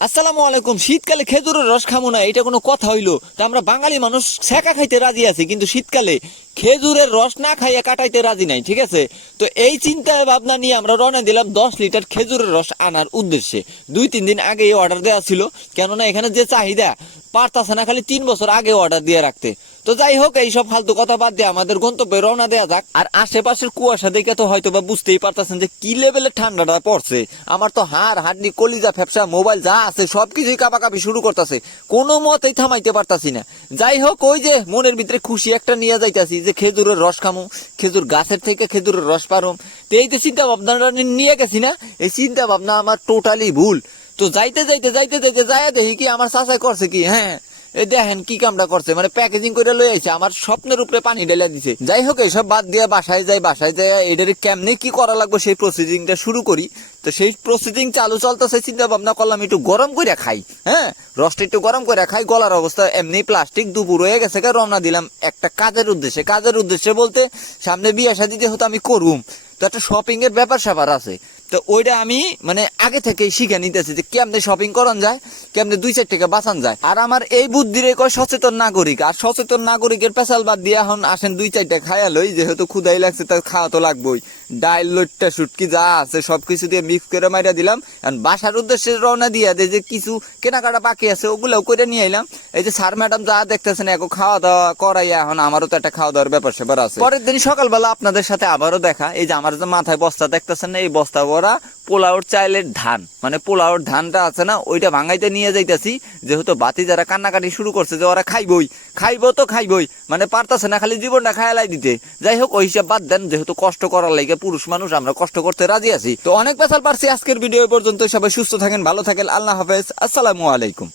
আসসালামু আলাইকুম। শীতকালে খেজুরের রস খামো না, এটা কোনো কথা হইলো? তা আমরা বাঙালি মানুষ ছ্যাঁকা খাইতে রাজি আছি, কিন্তু শীতকালে খেজুরের রস না খাইয়া কাটাইতে রাজি নাই। ঠিক আছে, তো এই চিন্তা ভাবনা নিয়ে আমরা রওনা দিলাম 10 লিটার খেজুরের রস আনার উদ্দেশ্যে। 2-3 দিন আগে অর্ডার দেওয়া ছিল, কেননা এখানে যে চাহিদা পারতাছে না খালি 3 বছর আগে অর্ডার দিয়ে রাখতে। তো যাই হোক, এইসব ফালতু কথা বাদ দিয়ে আমাদের গন্তব্যে রওনা দেওয়া যাক। আর আশেপাশের কুয়াশা দেখে তো হয়তো বা বুঝতেই পারতেছেন যে কি লেভেলের ঠান্ডাটা পড়ছে। আমার তো হাড় হাড্ডি কলিজা ফ্যাপসা মোবাইল যা আছে সবকিছুই কাঁপাকাঁপি শুরু করতেছে, কোনো মতেই থামাইতে পারতাছি না। যাই হোক, ওই যে মনের ভিতরে খুশি একটা নিয়ে যাইতাছি যে খেজুরের রস খামু, খেজুর গাছের থেকে খেজুরের রস পারুম। তো এই যে চিন্তা ভাবনাটা নিয়ে গেছি না, এই চিন্তা ভাবনা আমার টোটালি ভুল। তো যাইতে যাইতে যাইতে যাইতে যায় দেখি কি আমার চাচাই করছে কি, হ্যাঁ এই দেখেন কি কামটা করছে, মানে প্যাকেজিং করে লই আইছে, আমার স্বপ্নের উপরে পানি ঢেলা দিছে। যাই হোক, এইসব বাদ দিয়ে বাসায় যাই, বাসায় যাই এটারে কেমনে কি করা লাগবে সেই প্রসিডিংটা শুরু করি। তো সেই প্রসিডিং চালু চলতেছে, চিন্তা ভাবনা করলাম একটু গরম করে খাই। হ্যাঁ, রসটা একটু গরম করে খাই। গলার অবস্থা এমনি প্লাস্টিক, দুপুর হয়ে গেছে, রওনা দিলাম একটা কাজের উদ্দেশ্যে। কাজের উদ্দেশ্যে বলতে সামনে বিয়ে শাদী যেহেতু আমি করুম, তো একটা শপিং এর ব্যাপার স্যাপার আছে। তো ওইটা আমি মানে আগে থেকেই শিখে নিতেছি যে কেমনে শপিং করান যায়, কেমনে 2-4 টাকা বাঁচান যায়। আর আমার এই বুদ্ধিরে কয় সচেতন নাগরিক। আর সচেতন নাগরিকের পেশাল বাদ দিয়ে এখন আসেন 2-4টা খায়া লই, যেহেতু ক্ষুদাই লাগছে তার খাওয়া তো লাগবেই। ডাইল লইট্টা শুটকি যা আছে সবকিছু দিয়ে মিক্স করে মাইরা দিলাম। এখন বাসার উদ্দেশ্যে রওনা দিয়া দেয় যে কিছু কেনাকাটা বাকি আছে ওগুলাও করে নিয়ে এলাম। এই যে স্যার ম্যাডাম যা দেখতেছেন এখন খাওয়া দাওয়া করাইয়া, এখন আমারও তো একটা খাওয়া দাওয়ার ব্যাপার স্যাপার আছে। পরের দিন সকালবেলা আপনাদের সাথে আবারও দেখা। এই যে আমার যে মাথায় বস্তা দেখতেছেন, এই বস্তা ভরা পোলাওর চাইলের ধান, মানে পোলাওর ধানটা আছে না, ওইটা ভাঙাইতে নিয়ে যাইতেছি। যেহেতু বাতি যারা কান্নাকাটি শুরু করছে যে ওরা খাইবই তো খাইবই, মানে পারতাছে না খালি জীবনটা খায়ালাই দিতে। যাই হোক, ওই হিসাব বাদ দেন, যেহেতু কষ্ট করার লাগে পুরুষ মানুষ, আমরা কষ্ট করতে রাজি আছি। তো অনেক পেশাল পারছি। আজকের ভিডিও পর্যন্ত। সবাই সুস্থ থাকেন, ভালো থাকেন, আল্লাহ হাফেজ, আসসালামু আলাইকুম।